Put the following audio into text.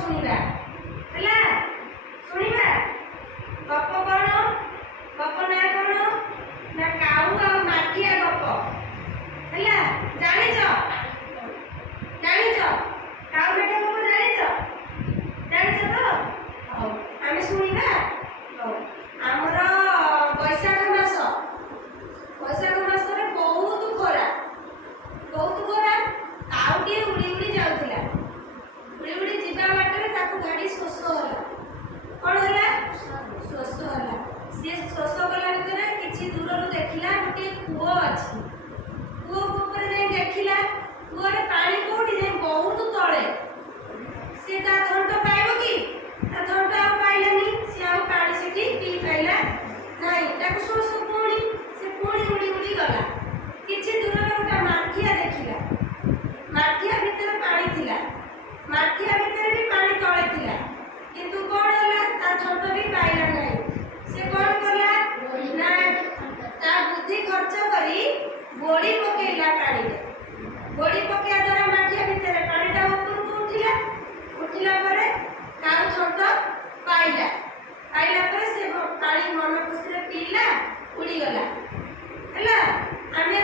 ଶୁଣିବା ହେଲା। ଶୁଣିବା ଗପ କ'ଣ? ଗପ ନାଁ କ'ଣ? ନା କାଉ ଆଉ ମାଠିଆ ଗପ ହେଲା। ଜାଣିଛ? ଜାଣିଛ କାଉ ମାଠିଆ ଗପ ଜାଣିଛ? ଜାଣିଛ ତ? ହଉ ଆମେ ଶୁଣିବା। ହଉ ଆମର ବୈଶାଖ ମାସ, ବୈଶାଖ ମାସରେ ବହୁତ ଖରା, ବହୁତ ଖରା। କାଉଟିଏ ଉଡ଼ି ଉଡ଼ି ଯାଉଥିଲା। ଉଡ଼ି ଉଡ଼ି ଯିବା ବାଟରେ ତାକୁ ଭାରି ଶୋଷ ହେଲା। କ'ଣ ହେଲା? ଶୋଷ ହେଲା। ସିଏ ଶୋଷ କଲା ଭିତରେ କିଛି ଦୂରରୁ ଦେଖିଲା ଗୋଟିଏ କୂଅ ଅଛି। କୂଅ ଉପରେ ଯାଇ ଦେଖିଲା, କୂଅରେ ପାଣି କୋଉଠି? ଯାଇ ବହୁତ ତଳେ। ସିଏ ତା ଥଣ୍ଟ ପାଇବ କି? ତା ଥଣ୍ଟ ଆଉ ପାଇଲାନି। ସିଏ ଆଉ ପାଣି ସେଠି ପିଇ ପାଇଲା ନାହିଁ। ତାକୁ ଶୋଷ ପୁଣି, ସେ ପୁଣି ଉଡ଼ି ଉଡ଼ି ଗଲା। କିଛି ଦୂରରେ ଗୋଟେ ମାଠିଆ ଦେଖିଲା। ମାଠିଆ ଭିତରେ ପାଣି ଥିଲା। ମାଠିଆ ଭିତରେ ବି ପାଣି ତଳେ ଥିଲା। କିନ୍ତୁ କ'ଣ ହେଲା? ତା ଥଣ୍ଟ ବି ପାଇଲା ନାହିଁ। ସେ କ'ଣ କଲା? ନା ତା ବୁଦ୍ଧି ଖର୍ଚ୍ଚ କରି ଗୋଡ଼ି ପକେଇଲା ପାଣିରେ। ଗୋଡ଼ି ପକେଇବା ଦ୍ୱାରା ମାଠିଆ ଭିତରେ ପାଣିଟା ଉପରକୁ ଉଠିଲା। ଉଠିଲା ପରେ କାଉ ଥଣ୍ଟ ପାଇଲା। ପାଇଲା ପରେ ସେ ପାଣି ମନ ଖୁସିରେ ପିଇଲା, ଉଡ଼ିଗଲା ହେଲା। ଆମେ